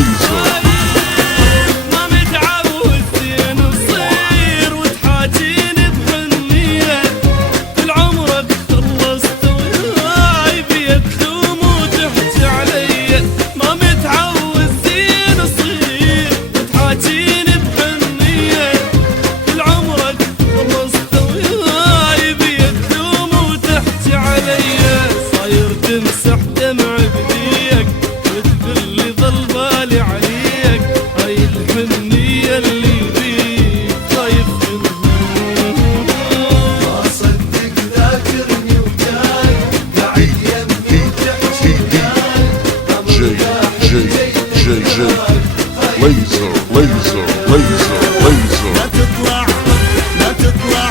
ليزر ما متعود زين تصير وتحاجيني بحنية، طول عمرك خلصت وياي بيد تلوم وتحكي علي. ما متعود زين تصير وتحاجيني بحنية، طول عمرك خلصت وياي بيد تلوم وتحكي علي. صاير تمسح دمع بديك وتقول لي ظل بالي عليك، هاي الحنية اللي بيك خايف منها. ما صدق ذاكرني وجاي قاعد يمي وتحكي جي جي جي جي ليزر ليزر ليزر ليزر. لا تطلع لا تطلع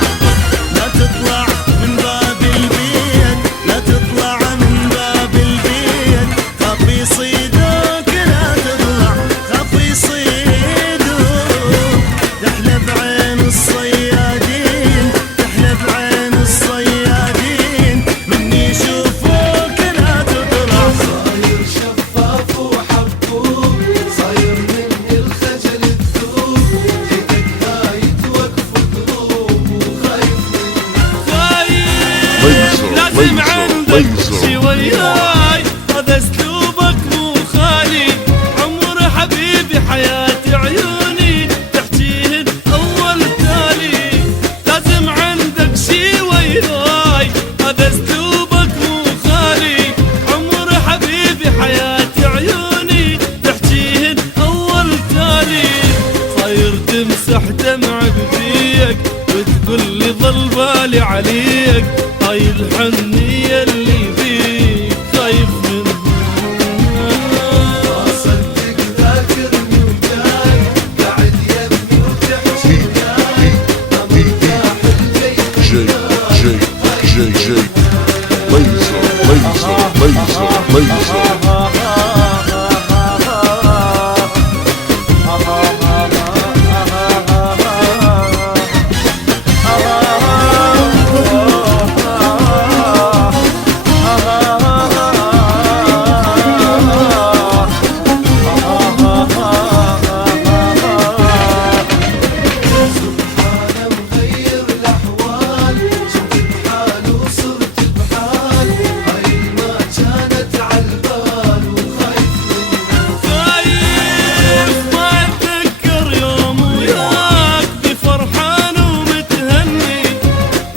لا تطلع من باب البيت، لا تطلع من باب البيت، خاف يصيدوك. لا تطلع خاف يصيدوك، تحلى بعين الصيادين، تحلى بعين الصيادين من يشوفوك. لا تطلع صاير شفاف وحبوب، صاير مني الخجل تذوب، جيتك هاي توقف قلوب وخايف خايف لازم عندك شي وياي، هذا اسلوبك مو خالي. عمر حبيبي حياتي عيوني تحكيهن اول تالي. لازم عندك شي وياي، هذا اسلوبك مو خالي. عمر حبيبي حياتي عيوني تحكيهن اول تالي. صاير تمسح دمع بديك وتقول لي ظل بالي عليك، هاي الحنية اللي بيك خايف منها. ما صدق ذاكرني وجاي قاعد يمي وتحكي ما مرتاح البيت جي جي جي جي ليزر ليزر ليزر ليزر. سبحان مغير الأحوال، شفت بحال وصرت بحال، هاي ما كانت عالبال وخايف منها. خايف ما اتذكر يوم وياك بفرحان ومتهني،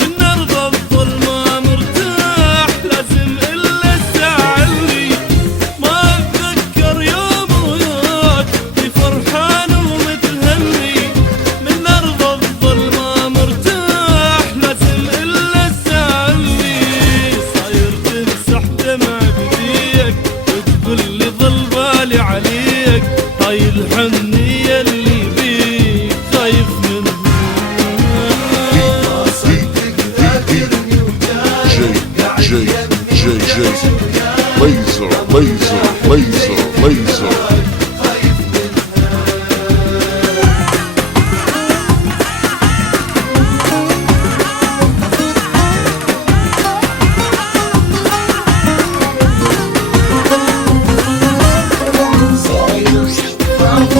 من ارض الظلمة مرتاح لازم الا تزعلني. ما اتذكر يوم وياك بفرحان ومتهني، من ارض الظلمة مرتاح لازم الا تزعلني. صاير تمسح دمع بديك وتقول لي ظل بالي عليك، هاي الحنية اللي بيك خايف منها. ما صدق ذاكرني وجاي قاعد جي يمي جي جي وتحكي ليزر ليزر ليزر ليزر. خايف منها. صاير شفاف